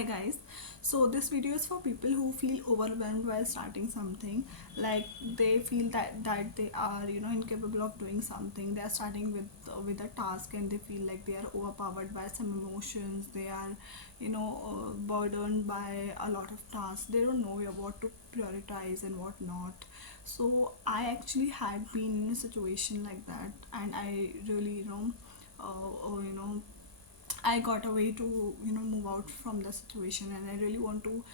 Hi guys. So this video is for people who feel overwhelmed while starting something. Like they feel that they are incapable of doing something. They are starting with a task and they feel like they are overpowered by some emotions. They are burdened by a lot of tasks. They don't know what to prioritize and what not. So I actually had been in a situation like that, and I really I got a way to move out from the situation, and I really want to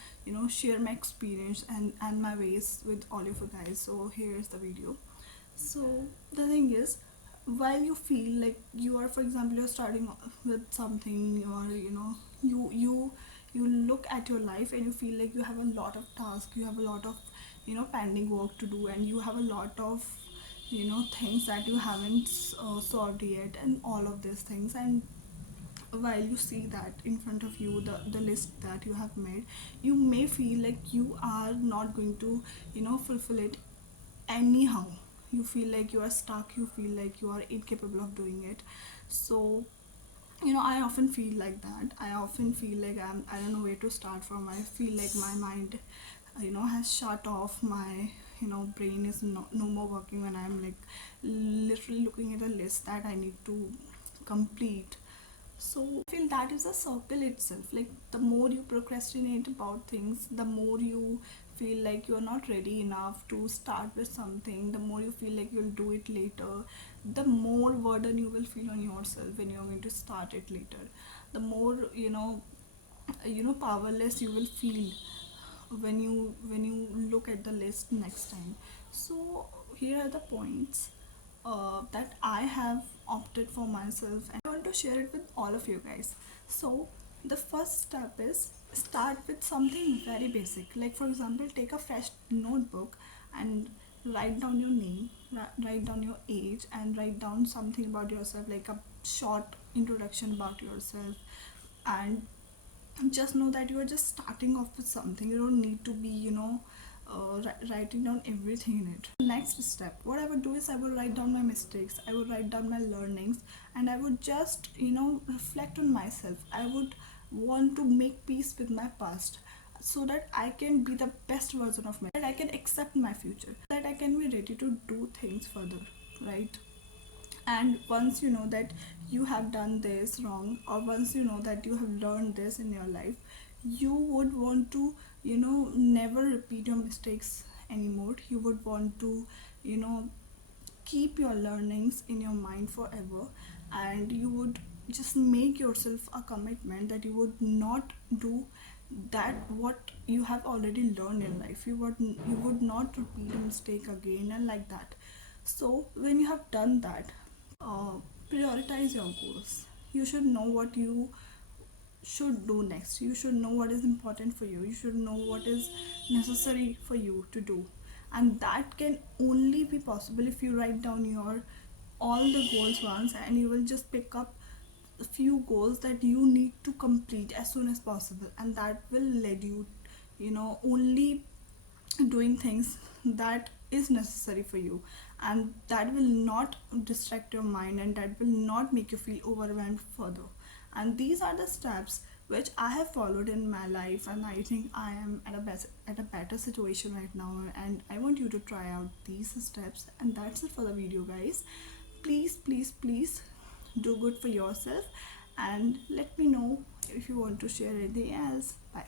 share my experience and my ways with all of you guys. So here's the video. So the thing is, while you feel like you are, for example, you're starting with something, or you look at your life and you feel like you have a lot of tasks, you have a lot of pending work to do, and you have a lot of things that you haven't solved yet, and all of these things. And while you see that in front of you, the list that you have made, you may feel like you are not going to fulfill it anyhow. You feel like you are stuck, you feel like you are incapable of doing it. So I often feel like that. I often feel like I don't know where to start from. I feel like my mind has shut off. My brain is no more working when I'm like literally looking at a list that I need to complete. So I feel that is a circle itself. Like the more you procrastinate about things, the more you feel like you're not ready enough to start with something, the more you feel like you'll do it later, the more burden you will feel on yourself when you're going to start it later. The more powerless you will feel when you look at the list next time. So here are the points that I have opted for myself, and I want to share it with all of you guys. So the first step is start with something very basic. Like for example, take a fresh notebook and write down your name, write down your age, and write down something about yourself, like a short introduction about yourself. And just know that you are just starting off with something. You don't need to be writing down everything in it. Next step, what I would do is I would write down my mistakes, I would write down my learnings, and I would just reflect on myself. I would want to make peace with my past, so that I can be the best version of myself, that I can accept my future, that I can be ready to do things further, right? And once you know that you have done this wrong, or once you know that you have learned this in your life, you would want to never repeat your mistakes anymore. You would want to you know keep your learnings in your mind forever, and you would just make yourself a commitment that you would not do that what you have already learned in life. You would not repeat a mistake again, and like that. So when you have done that, uh, prioritize your goals. You should know what you should do next. You should know what is important for you. You should know what is necessary for you to do. And that can only be possible if you write down your all the goals once, and you will just pick up a few goals that you need to complete as soon as possible, and that will lead you only doing things that is necessary for you, and that will not distract your mind, and that will not make you feel overwhelmed further. And these are the steps which I have followed in my life, and I think I am at a better situation right now, and I want you to try out these steps. And that's it for the video, guys. Please, please, please do good for yourself, and let me know if you want to share anything else. Bye.